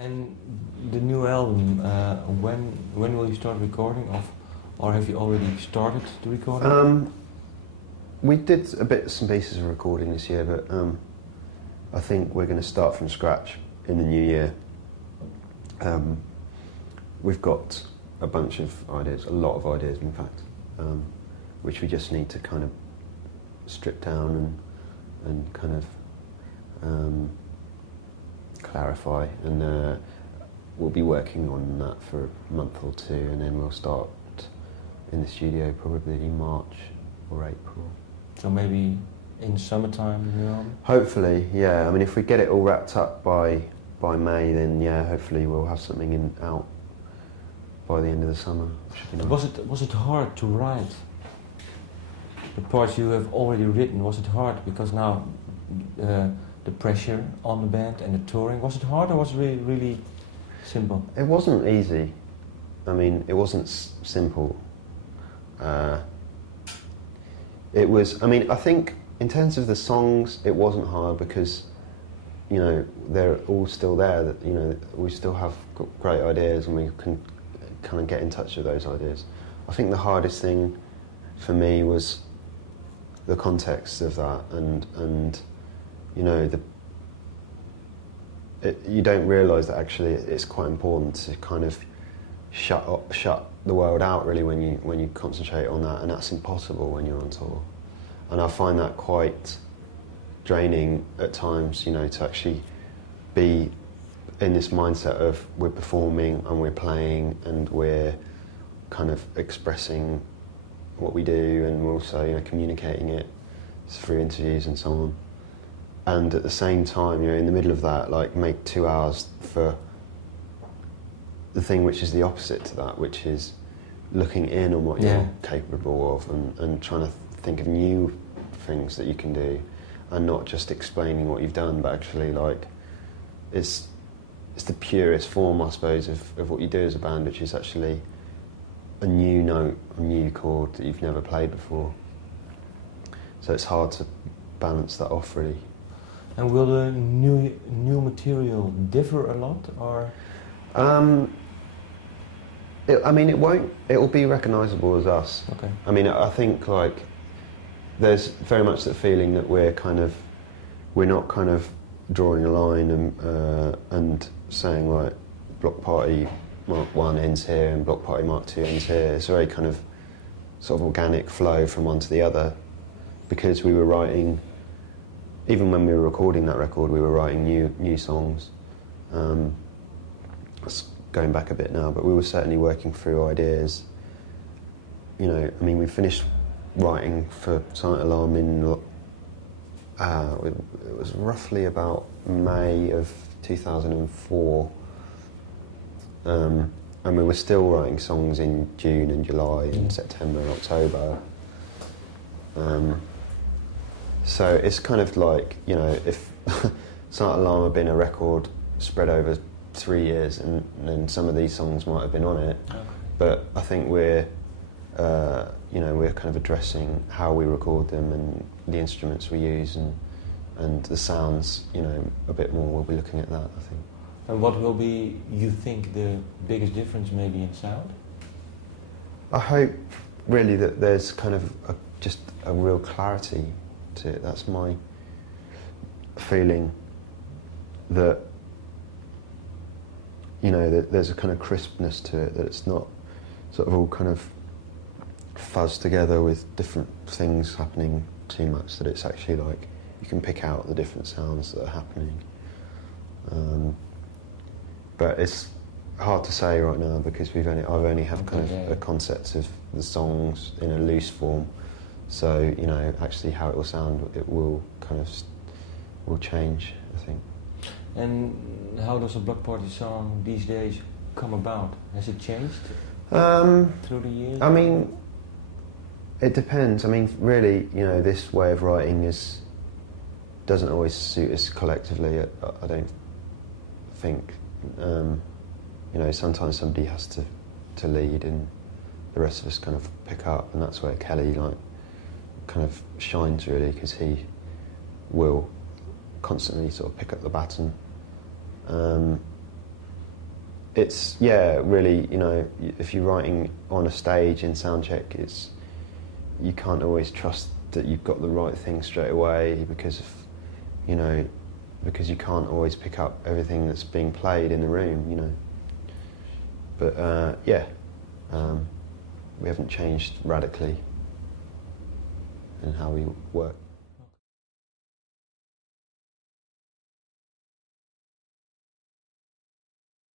And the new album, when will you start recording, or have you already started the recording? We did some pieces of recording this year, but I think we're going to start from scratch in the new year. We've got a bunch of ideas, a lot of ideas in fact, which we just need to kind of strip down and kind of clarify, and we'll be working on that for a month or two, and then we'll start in the studio probably in March or April. So maybe in summertime, you know? Hopefully, yeah. I mean, if we get it all wrapped up by May, then yeah, hopefully we'll have something out by the end of the summer. Nice. Was it hard to write the parts you have already written? Was it hard because now the pressure on the band and the touring, was it hard or was it really simple? It wasn't easy. I mean, it wasn't simple. It was, I mean, I think in terms of the songs, it wasn't hard because, you know, they're all still there, that, you know, we still have great ideas and we can kind of get in touch with those ideas. I think the hardest thing for me was the context of that, and you know, you don't realise that actually it's quite important to kind of shut the world out really when you concentrate on that, and that's impossible when you're on tour. And I find that quite draining at times, you know, to actually be in this mindset of we're performing and we're playing and we're kind of expressing what we do, and we're also, you know, communicating it through interviews and so on. And at the same time, you know, in the middle of that, like, make 2 hours for the thing which is the opposite to that, which is looking in on what you're capable of and trying to think of new things that you can do, and not just explaining what you've done, but actually, like, it's the purest form, I suppose, of what you do as a band, which is actually a new note, a new chord that you've never played before. So it's hard to balance that off, really. And will the new material differ a lot, or? I mean, it won't. It will be recognisable as us. Okay. I mean, I think, like, there's very much that feeling that we're not kind of drawing a line and saying, like, Bloc Party Mark 1 ends here and Bloc Party Mark 2 ends here. It's a very kind of sort of organic flow from one to the other, because we were writing, even when we were recording that record, we were writing new songs. It's going back a bit now, but we were certainly working through ideas. You know, I mean, we finished writing for Silent Alarm in it was roughly about May of 2004, and we were still writing songs in June and July and September and October. So it's kind of like, you know, if Silent Alarm had been a record spread over 3 years, and then some of these songs might have been on it, but I think we're kind of addressing how we record them and the instruments we use and the sounds, you know, a bit more. We'll be looking at that, I think. And what will be, you think, the biggest difference maybe in sound? I hope really that there's kind of just a real clarity to it. That's my feeling, that, you know, that there's a kind of crispness to it, that it's not sort of all kind of fuzzed together with different things happening too much, that it's actually like you can pick out the different sounds that are happening. But it's hard to say right now because I've only have kind of a concept of the songs in a loose form. So, you know, actually how it will sound, it will kind of will change, I think. And how does a Bloc Party song these days come about? Has it changed through the years? I mean, it depends. I mean, really, you know, this way of writing doesn't always suit us collectively. I don't think. You know, sometimes somebody has to lead, and the rest of us kind of pick up, and that's where Kelly kind of shines really, because he will constantly sort of pick up the baton. it's really, you know, if you're writing on a stage in soundcheck, you can't always trust that you've got the right thing straight away because you can't always pick up everything that's being played in the room, you know. But we haven't changed radically in how we work.